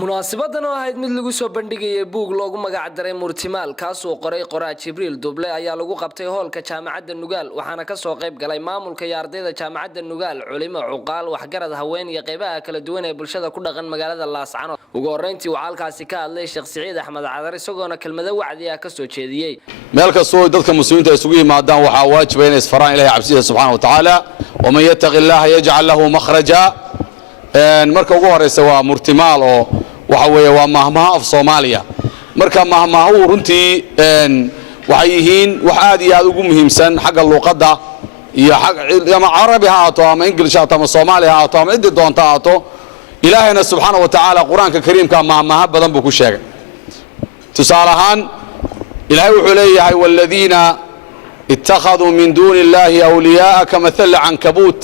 munaasabaddan oo ahayd mid lagu soo bandhigay buug loogu magac daray Murtimaal kaas oo qoray qoraa Jibriil Duble ayaa lagu qabtay hoolka jaamacadda Nugaal waxaana ka soo qayb galay maamulka iyo ardayda jaamacadda Nugaal culimo cuqaal waxgarad haween iyo qaybaha kala duwan ee bulshada ku dhaqan magaalada Laascano ugu horeyntii waxa halkaasi ka hadlay Sheekh Siciid Axmed Cadar isagoona kelmado wacdi ah ka soo jeediyay meel kastoo dadka muslimiinta isugu yimaadaan waxa waajib ah inay isfaraan Ilaahay cabsiga subhanahu wa ta'ala wa man yattaqillaha yaj'al lahu makhraja marka ugu horeysa waa Murtimaal oo waxa weeye waa mahmaha af Soomaaliya marka mahmahu runtii waxay yihiin wax aad iyo aad ugu muhiimsan xagga luqadda iyo ama Carabi ha ato ama English ha ato ama Soomaali ha ato ama inta doonta ha ato Ilaahayna subhanahu wa ta'ala Quraanka Kariimka mahmaha badan buu ku sheegay tusaalahan Ilaahay wuxuu leeyahay walladina ittakhadhu min dunillahi awliya'a kamathal ankabut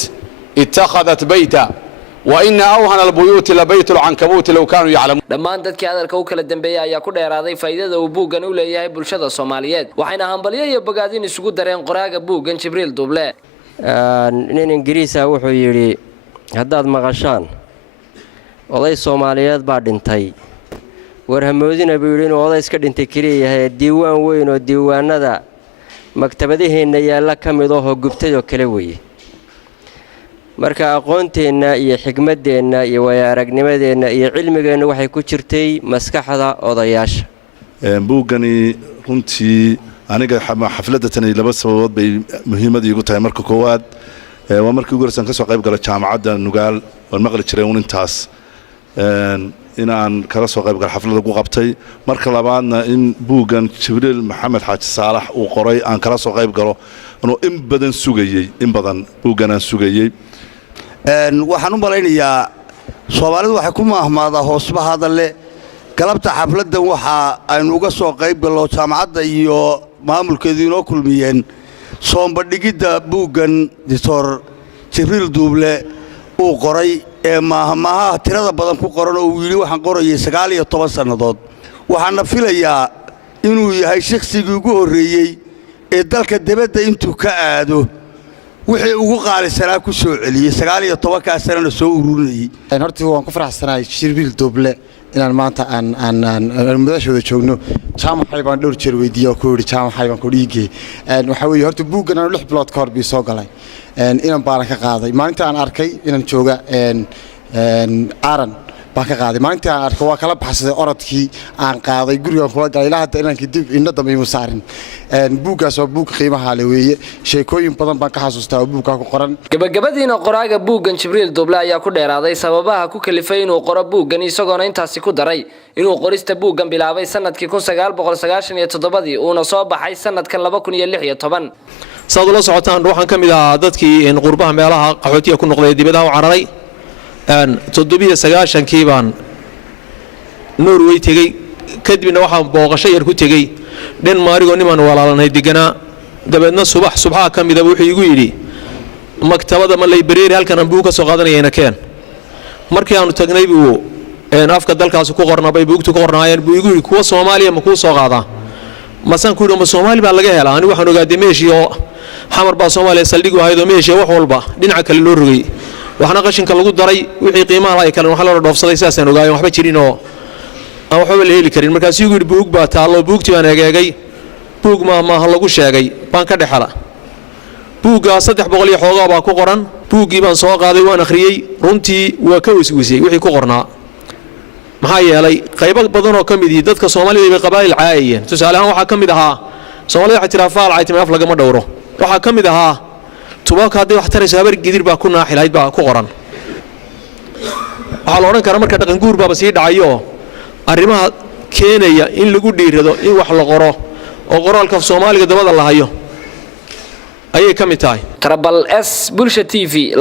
ittakhadhat bayta وإن أوهن البيوت لبيت العنكبوت لو كانوا يعلمون dhammaan dadkii hadalka u kala dambeeyay ayaa ku dheeraaday faa'iidada uu buugan u leeyahay bulshada Soomaaliyeed waxayna hambalyo iyo bogaadin isugu dareen qoraaga buugan Jibriil Duble nin Ingiriis ah wuxuu yiri haddaad maqashaan oday Soomaaliyeed baa dhintay warhamoodina buu yiri in oday iska dhintay kaliya diiwaan weyn oo diiwaanada maktabadaheena yaala kamid oo gubtay oo kale weeye marka aqoonteena iyo xigmadeena iyo waayaragnimadeena iyo cilmigeena waxay ku jirtay maskaxda odayaasha buugani runtii aniga xafladda tan laba sababood bay muhiimad iigu tahay marka koowaad waa markii ugu horeysan ka soo qayb galay jaamacadda Nugaal oo maqli jiray intaas inaan kala soo qayb galay xafladda ku qabtay marka labaadna in buugan Jibriil Maxamed Xaaji Saalax uu qoray aan kala soo qayb galo inuu in badan buugan aan sugayay waxaan u malaynayaa Soomaalidu waxay ku maahmaadaa hoosba hadale galabta xafladan waxa aynu uga soo qayb galno jaamacadda iyo maamulkeedu inoo kulmiyeen soo bandhigida buugan Dr. Jibriil Duble uu qoray ee maahmaaha tirada badan ku qoran oo uu yiri waxaan qorayay 19 sanadood waxaana filayaa inuu yahay shakhsigii ugu horeeyay ee dalka dibadda intuu ka aado wixii ugu qaalisanaa ku soo celiyay 19 sanana soo ururinayay hortii waan ku faraxsanahay Jibriil Duble inaan maanta aan mudashooda joogno jaamaxay baan dhowr jeer weydiiyay ku yiri jaamaxay baan ku dhiigay waxa weeye horta buuggan aan 6 bilood ka hor bii soo galay inaan baaran ka qaaday maalinta aan arkay inaan jooga aran baan ka qaaday maalinta aan arkay waa kala baxsaday orodkii aan qaaday guriga kula galay ilaa hadda inaan kadib inna dambe imu saarin buuggaas waa buug qiimaha leh weeye sheekooyin badan baan ka xasuustaa oo buugga ku qoran gabagabadiina qoraaga buuggan Jibriil Duble ayaa ku dheeraaday sababaha ku kalifay inuu qoro buuggan isagoona intaasi ku daray inuu qorista buuggan bilaabay sanadkii 1997 uuna soo baxay sanadka 2016 saadula socotaan waxaan kamid ahaa dadkii in qurbaha meelaha qaxootiga ku noqday dibadaha u cararay 790 baan Norway tagay kadibna waxaan booqasho yar ku tagay Denmark oo niman walaalanay digana dabeedna subaxa kamid ah wuxuu igu yiri maktabada ma library halkan aan buug ka soo qaadanayna keen markii aanu tagnay buu afka dalkaas ku qornabay buugtu ku qornaayeen buu igu yiri kuwa Soomaaliya ma ku soo qaadaa masan ku dhimo Soomaali baa laga helaa ani waxaan ogaaday meeshii oo xamar baa Soomaaliya saldhig u haydo meeshii wax walba dhinaca kale loo rogay waxna qashinka lagu daray wixii qiimaha la kale waxa la dhoofsaday saasaan ogaayeen waxba jirin oo aan waxba la heli karin markaas igu yiri buug baa taalo buugtii aan eegay buug ma lagu sheegay baan ka dhaxala buugga 300 iyo xoogaa baa ku qoran buuggii baan soo qaaday waan akhriyay runtii waa ka wiswisay wixii ku qornaa maxaa yeelay qaybo badan oo kamid ah dadka Soomaaliyeed ay qabaayil caayeen tusaalahan waxa kamid ahaa Soomaaliyeed xitiraafal aytimo af laga ma dhowro waxa kamid ahaa tubaaka hadii wax taraysa habar gidir baa ku naaxilayd baa ku qoran waxa la oran karaa marka dhaqan guur baa sii dhacayo arrimaha keenaya in lagu dhiirado in wax la qoro oo qoraalka Soomaaliga dabada la hayo ayay kamid tahay Trabal S Bulsha TV